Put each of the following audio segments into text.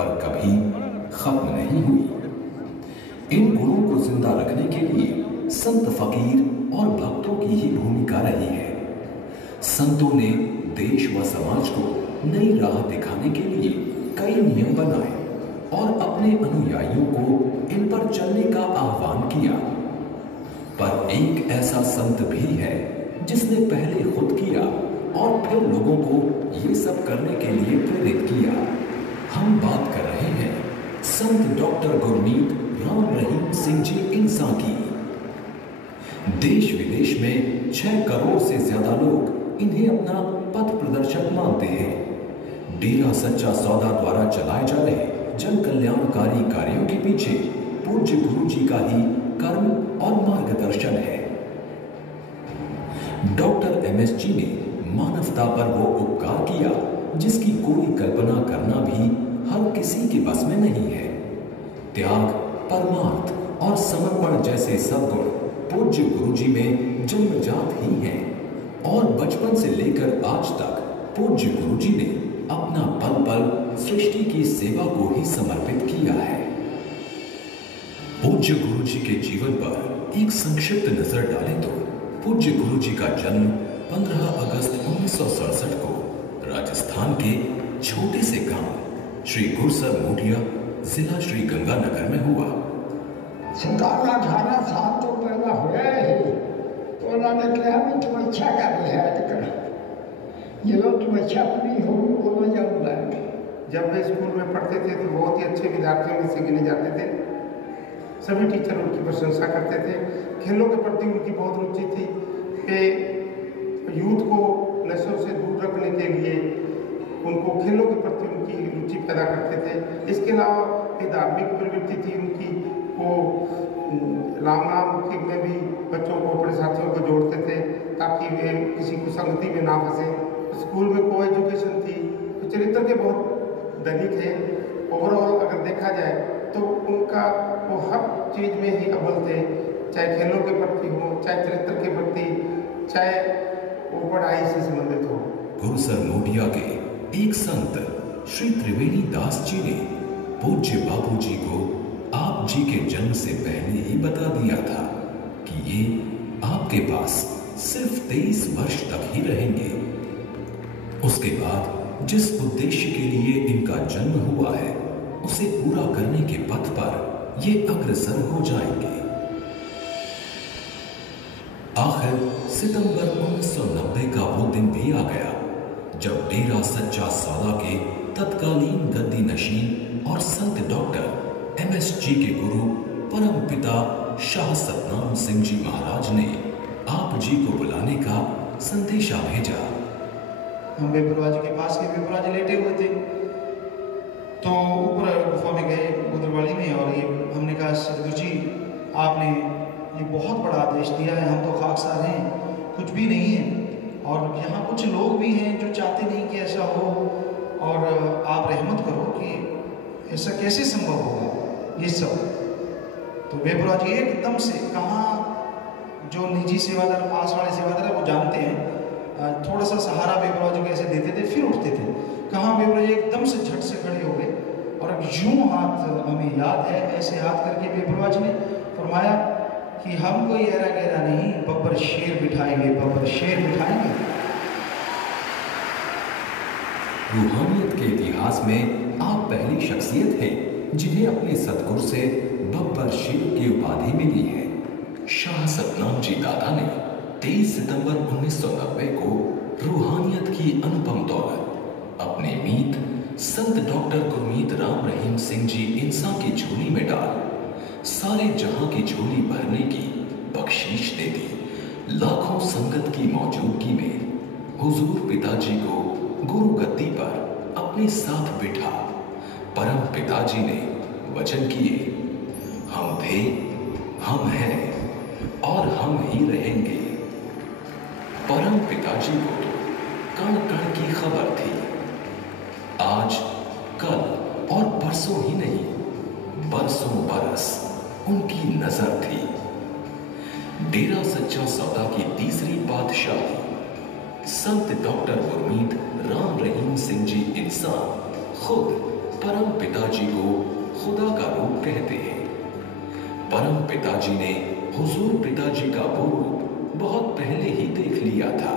पर कभी खत्म नहीं हुई। इन गुणों को जिंदा रखने के लिए संत फकीर और भक्तों की ही भूमिका रही है। संतों ने देश व समाज को नई राह दिखाने के लिए कई नियम बनाए और अपने अनुयायियों को इन पर चलने का आह्वान किया। पर एक ऐसा संत भी है जिसने पहले खुद किया और फिर लोगों को ये सब करने के लिए प्रेरित किया। हम बात कर रहे हैं संत डॉक्टर गुरमीत राम रहीम सिंह जी इंसान की। देश विदेश में 6 करोड़ से ज्यादा लोग इन्हें अपना पथ प्रदर्शक मानते हैं। डेरा सच्चा सौदा द्वारा चलाए जा रहे जन कल्याणकारी कार्यों के पीछे पूज्य गुरु जी का ही कर्म और मार्गदर्शन है। डॉक्टर एमएस जी ने मानवता पर वो उपकार किया जिसकी कोई कल्पना करना भी हर किसी के बस में नहीं है। त्याग, परमार्थ और समर्पण जैसे सद्गुण पूज्य गुरु जी में जन्मजात ही हैं और बचपन से लेकर आज तक पूज्य गुरु जी ने अपना पल पल सृष्टि की सेवा को ही समर्पित किया है। पूज्य गुरु जी के जीवन पर एक संक्षिप्त नजर डालें तो पूज्य गुरु जी का जन्म 15 अगस्त 1967 को राजस्थान के छोटे से गांव श्री गुरसर मोटिया, जिला श्री गंगानगर में हुआ। 17-18 साल तो पहला हुआ ही तो उन्होंने कहा भी तुम अच्छा कर रहे हैं, जो तुम अच्छा पूरी हो वो मैं जाऊँगा। जब वे स्कूल में पढ़ते थे तो बहुत ही अच्छे विद्यार्थियों में से गिने जाते थे। सभी टीचर उनकी प्रशंसा करते थे। खेलों के प्रति उनकी बहुत रुचि थी। वे यूथ को नशों से दूर रखने के लिए उनको खेलों के प्रति उनकी रुचि पैदा करते थे। इसके अलावा एक धार्मिक प्रवृत्ति थी उनकी। वो राम नाम के में भी बच्चों को, अपने साथियों को जोड़ते थे ताकि वे किसी कुसंगति में ना फंसे। स्कूल में को एजुकेशन थी। तो चरित्र के बहुत धनी थे। ओवरऑल अगर देखा जाए तो उनका वो हर चीज़ में ही अव्वल थे, चाहे खेलों के प्रति हो, चाहे चरित्र के प्रति, चाहे वो पढ़ाई से संबंधित हो। गुरसर मोटिया के एक संत श्री त्रिवेणी दास जी ने पूज्य बापू जी को आप जी के जन्म से पहले ही बता दिया था कि ये आपके पास सिर्फ 23 वर्ष तक ही रहेंगे। उसके बाद जिस उद्देश्य के लिए इनका जन्म हुआ है उसे पूरा करने के पथ पर ये अग्रसर हो जाएंगे। आखिर सितंबर 1990 का वो दिन भी आ गया जब डेरा सच्चा सौदा के तत्कालीन गद्दी नशीन और संत डॉक्टर एमएस जी के गुरु परम पिता शाह सतनाम सिंह जी महाराज ने आप जी को बुलाने का संदेशा भेजा। हम बेपरवाह जी के पास गए। बेपरवाह जी लेटे हुए थे तो ऊपर गुफा में गए गुदरवाली में, और ये हमने कहा सदगुरु जी आपने ये बहुत बड़ा आदेश दिया है, हम तो खाकसार हैं, कुछ भी नहीं है, और यहाँ कुछ लोग भी हैं जो चाहते नहीं कि ऐसा हो, और आप रहमत करो कि ऐसा कैसे संभव होगा ये सब। तो बेपरवाह जी एकदम से, कहाँ जो निजी सेवादार, पास वाले सेवादार है वो जानते हैं, थोड़ा सा सहारा बेपरवाह जी कैसे देते थे फिर उठते थे। कहाँ बेपरवाह जी एकदम से झट से खड़े हो गए और अब यूं हाथ, हमें याद है, ऐसे हाथ करके बेपरवाह जी ने फरमाया कि हम कोई ऐरा गहरा नहीं, बब्बर शेर बिठाएंगे, बब्बर शेर बिठाएंगे। रूहानियत के इतिहास में आप पहली शख्सियत हैं जिन्हें अपने सतगुरु से बब्बर शेर की उपाधि मिली है। शाह सतनाम जी दादा ने 23 सितंबर 1990 को रूहानियत की अनुपम दौलत अपने मीत संत डॉक्टर गुरमीत राम रहीम सिंह जी इंसान की झोली में डाल सारे जहां की झोली भरने की बख्शीश दे दी। लाखों संगत की मौजूदगी में हुजूर पिताजी को गुरु गद्दी पर अपने साथ बिठा परम पिताजी ने वचन किए, हम थे, हम हैं और हम ही रहेंगे। परम पिताजी को तो कण कण की खबर थी। आज, कल और परसों ही नहीं, बरसों बरस उनकी नजर थी। डेरा सच्चा सौदा की तीसरी बादशाही संत डॉक्टर गुरमीत राम रहीम सिंह जी इंसान खुद परम पिताजी को खुदा का रूप कहते हैं। परम पिताजी ने हुजूर पिताजी का वो रूप बहुत पहले ही देख लिया था,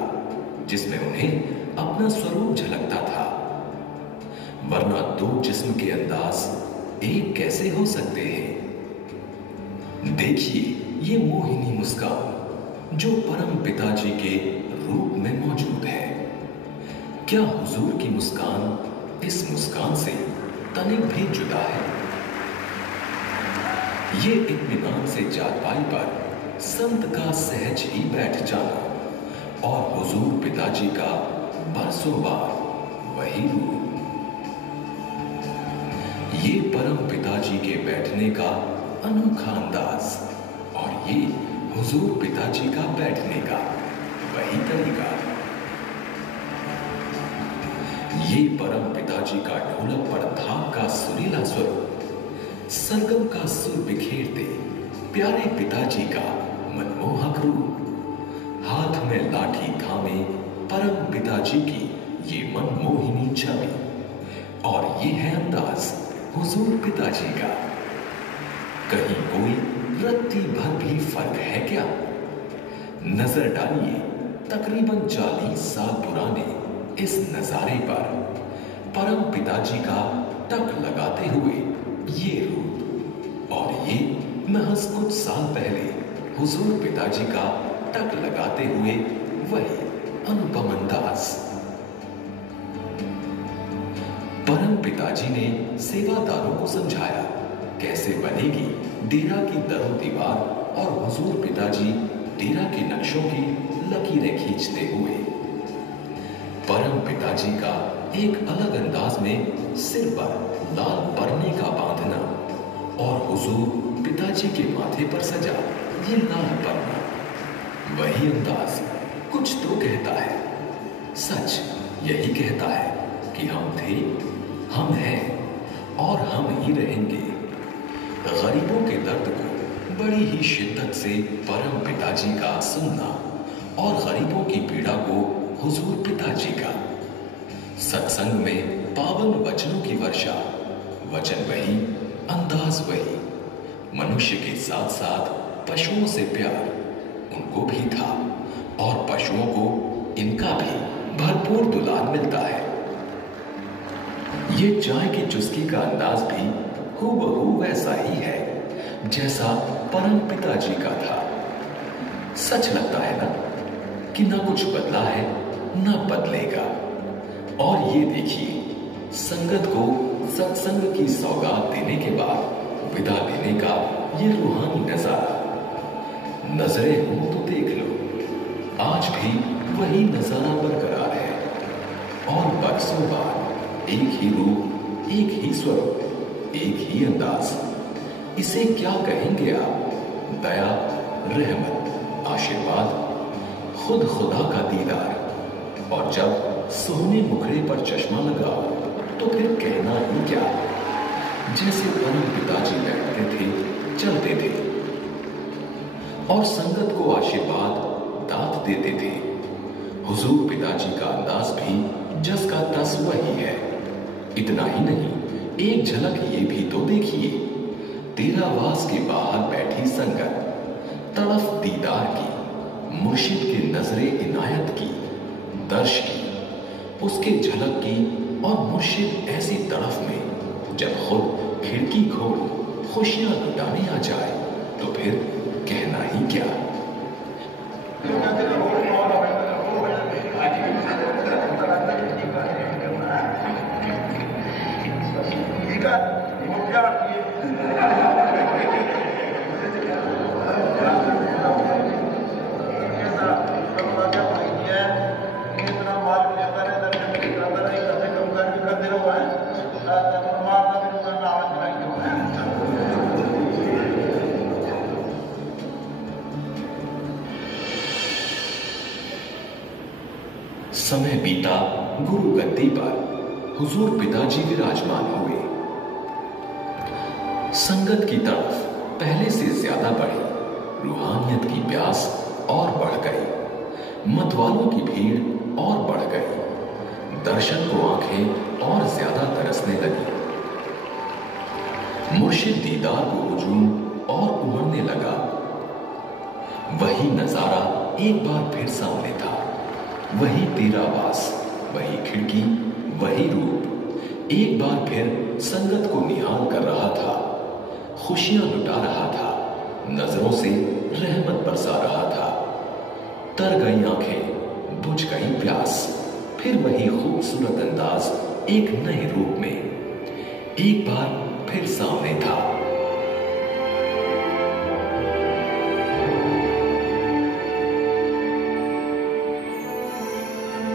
जिसमें उन्हें अपना स्वरूप झलकता था। वरना दो जिस्म के अंदाज एक कैसे हो सकते हैं? देखिए ये मोहिनी मुस्कान जो परम पिताजी के रूप में मौजूद है। क्या हुजूर की मुस्कान इस मुस्कान से तनिक भी जुदा है? ये इत्मीनान से चारपाई पर संत का सहज ही बैठ जाना और हुजूर पिताजी का बरसों बाद वही रूप। ये परम पिताजी के बैठने का अनोखा अंदाज और ये हुजूर पिताजी का बैठने का वही तरीका। ये परम पिताजी का ढोलक पर धाक का सुरीला स्वरूप, सरगम का सुर बिखेरते प्यारे पिताजी का मनमोहक रूप, हाथ में लाठी थामे परम पिताजी की ये मनमोहिनी छवि, और ये है अंदाज हुजूर पिताजी का। कहीं कोई रत्ती भर भी फर्क है क्या? नजर डालिए तकरीबन 40 साल पुराने इस नजारे पर, परम पिताजी का टक लगाते हुए ये रूप, और ये महज कुछ साल पहले हुजूर पिताजी का टक लगाते हुए वही अनुपम अंदाज। परम पिताजी ने सेवादारों को समझाया कैसे बनेगी डेरा की दरो दीवार, और हुजूर पिताजी डेरा के नक्शों की लकीरें खींचते हुए। परम पिताजी का एक अलग अंदाज में सिर पर लाल परने का बांधना, और हुजूर पिताजी के माथे पर सजा ये लाल परना, वही अंदाज कुछ तो कहता है। सच यही कहता है कि हम थे, हम हैं और हम ही रहेंगे। गरीबों के दर्द को बड़ी ही शिद्दत से परम पिताजी का सुनना, और गरीबों की पीड़ा को हुजूर पिताजी का। सत्संग में पावन वचनों की वर्षा, वचन वही, अंदाज वही। मनुष्य के साथ साथ पशुओं से प्यार उनको भी था, और पशुओं को इनका भी भरपूर दुलार मिलता है। ये चाय की चुस्की का अंदाज भी हूबहू वैसा ही है जैसा परम पिताजी का था। सच लगता है ना कि ना कुछ बदला है ना बदलेगा। और ये देखिए, संगत को सत्संग की सौगात देने के बाद विदा लेने का ये रूहानी नजारा। नजरें हो तो देख लो, आज भी वही नजारा बरकरार है, और बरसों बाद एक ही रूप, एक ही स्वरूप, एक ही अंदाज। इसे क्या कहेंगे आप? दया, रहमत, आशीर्वाद, खुद खुदा का दीदार। और जब सोने मुखड़े पर चश्मा लगा तो फिर कहना ही क्या। जैसे परम पिताजी बैठते थे, चलते थे, और संगत को आशीर्वाद दात देते थे। हुजूर पिताजी का अंदाज भी जस का तस वही है। इतना ही नहीं, एक झलक ये भी तो देखिए, तेरावास के बाहर बैठी संगत, तड़फ दीदार की, मुर्शिद के नजरे इनायत की, दर्श की, उसके झलक की। और मुर्शिद ऐसी तड़फ में जब खुद खिड़की खोल खुशियां लुटाने आ जाए तो फिर कहना ही क्या। समय बीता, गुरु गद्दी पर हुजूर पिताजी विराजमान हुए। संगत की तरफ पहले से ज्यादा बढ़ी, रूहानियत की प्यास और बढ़ गई, मतवालों की भीड़ और बढ़ गई, दर्शन को आंखें और ज्यादा तरसने लगी। मुर्शिद दीदार को हुजूम और उमड़ने लगा। वही नजारा एक बार फिर सामने था, वही तेरावास, वही खिड़की, वही रूप एक बार फिर संगत को निहाल कर रहा था, खुशियां लुटा रहा था, नजरों से रहमत बरसा रहा था। तर गई आंखें, बुझ गई प्यास, फिर वही खूबसूरत अंदाज एक नए रूप में एक बार फिर सामने था।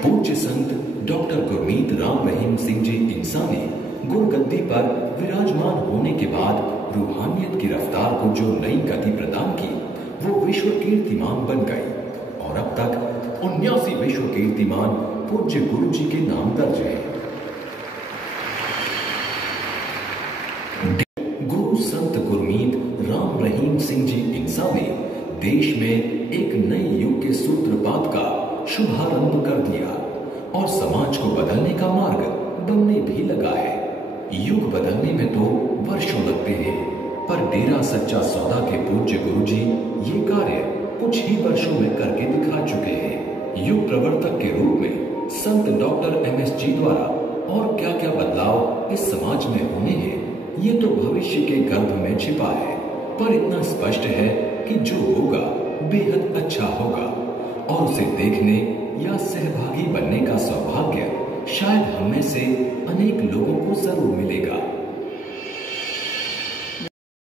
पूज्य संत डॉक्टर गुरमीत राम रहीम सिंह जी इंसानी गुरगद्दी पर विराजमान होने के बाद रूहानियत की रफ्तार को जो नई गति प्रदान की, वो विश्व कीर्तिमान बन गई और अब तक 79 विश्व कीर्तिमान पूज्य गुरु जी के नाम दर्ज है। गुरु संत गुरमीत राम रहीम सिंह जी इंसानी देश में एक नए युग के सूत्रपात का शुभारंभ कर दिया और समाज को बदलने का मार्ग बनने भी लगा है। युग बदलने में तो वर्षों लगते हैं, पर डेरा सच्चा सौदा के पूज्य गुरु जी ये कार्य कुछ ही वर्षों में करके दिखा चुके हैं। युग प्रवर्तक के रूप में संत डॉक्टर MSG द्वारा और क्या क्या बदलाव इस समाज में होने हैं, ये तो भविष्य के गर्भ में छिपा है, पर इतना स्पष्ट है कि जो होगा बेहद अच्छा होगा और उसे देखने या सहभागी बनने का सौभाग्य शायद हम में से अनेक लोगों को जरूर मिलेगा।